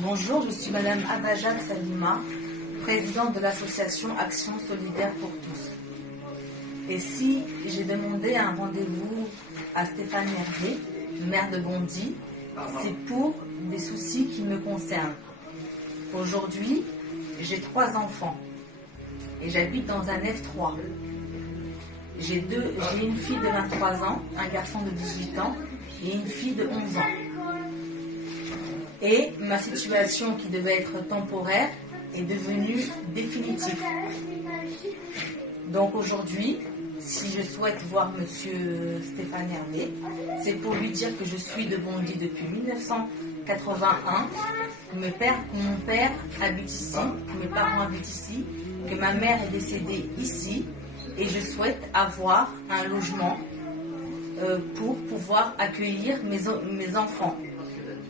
Bonjour, je suis Madame Abajad Salima, présidente de l'association Action Solidaire pour tous. Et si j'ai demandé un rendez-vous à Stéphane Hervé, maire de Bondy, c'est pour des soucis qui me concernent. Aujourd'hui, j'ai 3 enfants et j'habite dans un F3. J'ai une fille de 23 ans, un garçon de 18 ans et une fille de 11 ans. Et ma situation qui devait être temporaire est devenue définitive. Donc aujourd'hui, si je souhaite voir Monsieur Stéphane Hervé, c'est pour lui dire que je suis de Bondy depuis 1981, que mon père habite ici, que mes parents habitent ici, que ma mère est décédée ici, et je souhaite avoir un logement pour pouvoir accueillir mes enfants.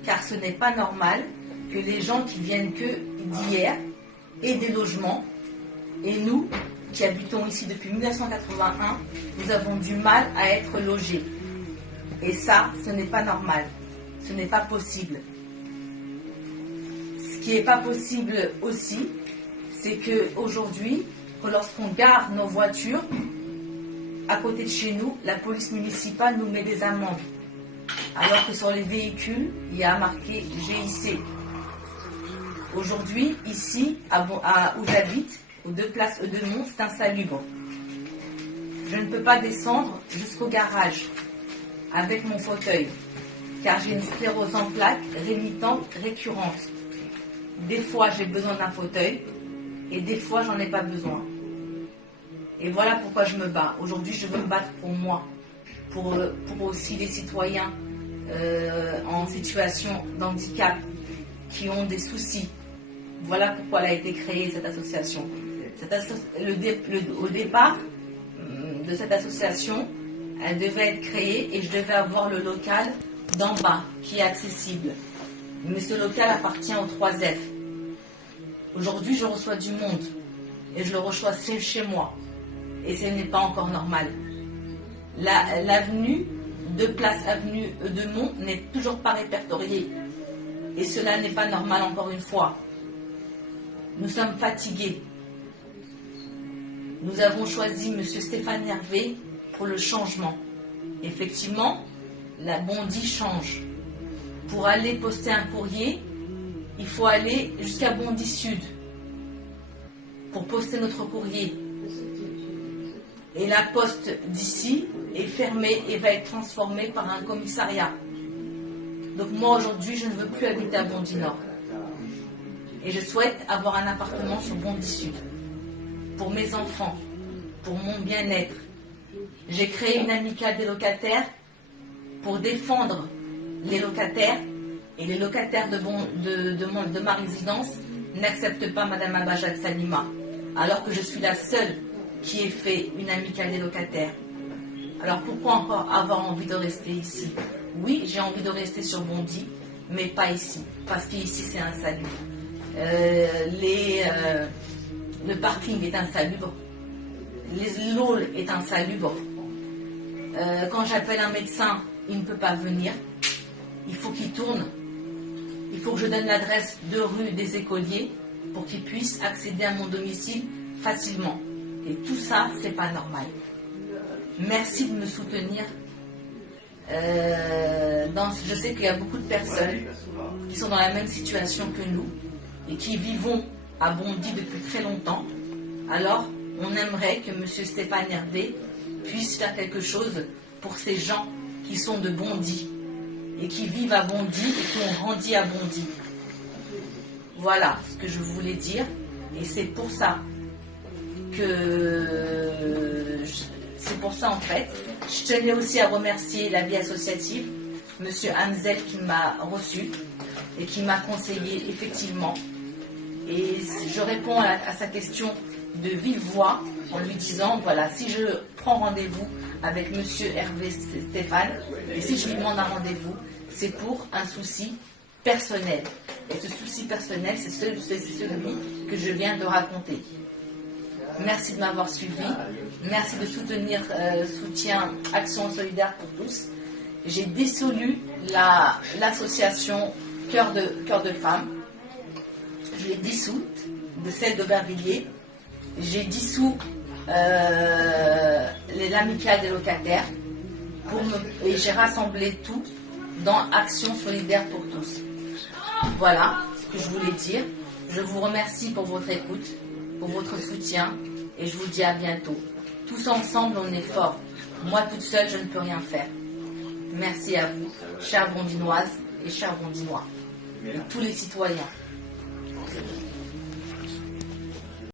Car ce n'est pas normal que les gens qui viennent que d'hier aient des logements, et nous, qui habitons ici depuis 1981, nous avons du mal à être logés. Et ça, ce n'est pas normal. Ce n'est pas possible. Ce qui n'est pas possible aussi, c'est qu'aujourd'hui, lorsqu'on gare nos voitures, à côté de chez nous, la police municipale nous met des amendes. Alors que sur les véhicules, il y a marqué GIC. Aujourd'hui, ici, où j'habite, aux 2 places Eudemont, c'est insalubre. Je ne peux pas descendre jusqu'au garage avec mon fauteuil, car j'ai une sclérose en plaques rémitante récurrente. Des fois, j'ai besoin d'un fauteuil, et des fois, j'en ai pas besoin. Et voilà pourquoi je me bats. Aujourd'hui, je veux me battre pour moi, pour aussi les citoyens en situation d'handicap qui ont des soucis. Voilà pourquoi elle a été créée, cette association. Au départ de cette association, elle devait être créée et je devais avoir le local d'en bas qui est accessible. Mais ce local appartient au 3F. Aujourd'hui, je reçois du monde et je le reçois chez moi. Et ce n'est pas encore normal. L'avenue, 2 places avenue Eudemont, n'est toujours pas répertoriée. Et cela n'est pas normal encore une fois. Nous sommes fatigués. Nous avons choisi M. Stéphane Hervé pour le changement. Effectivement, la Bondy change. Pour aller poster un courrier, il faut aller jusqu'à Bondy Sud pour poster notre courrier. Et la poste d'ici est fermée et va être transformée par un commissariat. Donc moi aujourd'hui, je ne veux plus habiter à Bondy Nord. Et je souhaite avoir un appartement sur Bondy Sud. Pour mes enfants, pour mon bien-être. J'ai créé une amicale des locataires pour défendre les locataires. Et les locataires de ma résidence n'acceptent pas Madame Abajad Salima. Alors que je suis la seule qui ait fait une amicale des locataires. Alors pourquoi encore avoir envie de rester ici? Oui, j'ai envie de rester sur Bondy, mais pas ici, parce qu'ici c'est insalubre. Le parking est insalubre, l'eau est insalubre. Quand j'appelle un médecin, il ne peut pas venir. Il faut qu'il tourne. Il faut que je donne l'adresse de rue des Écoliers pour qu'il puisse accéder à mon domicile facilement. Et tout ça, c'est pas normal. Merci de me soutenir. Je sais qu'il y a beaucoup de personnes qui sont dans la même situation que nous et qui vivons à Bondy depuis très longtemps. Alors, on aimerait que M. Stéphane Hervé puisse faire quelque chose pour ces gens qui sont de Bondy et qui vivent à Bondy et qui ont grandi à Bondy. Voilà ce que je voulais dire. Et c'est pour ça en fait, je tenais aussi à remercier la vie associative, M. Hamzel qui m'a reçu et qui m'a conseillé effectivement. Et je réponds à sa question de vive voix en lui disant, voilà, si je prends rendez-vous avec M. Hervé Stéphane, et si je lui demande un rendez-vous, c'est pour un souci personnel. Et ce souci personnel, c'est celui que je viens de raconter. Merci de m'avoir suivi. Merci de soutenir soutien Action Solidaire pour tous. J'ai dissolu l'association Cœur de Femmes l'ai dissoute, de celle d'Aubervilliers. J'ai dissous l'amicale des locataires et j'ai rassemblé tout dans Action solidaire pour tous. Voilà ce que je voulais dire. Je vous remercie pour votre écoute, pour votre soutien et je vous dis à bientôt. Tous ensemble, on est forts. Moi, toute seule, je ne peux rien faire. Merci à vous, chères Bondinoises et chers Bondinois, et tous les citoyens.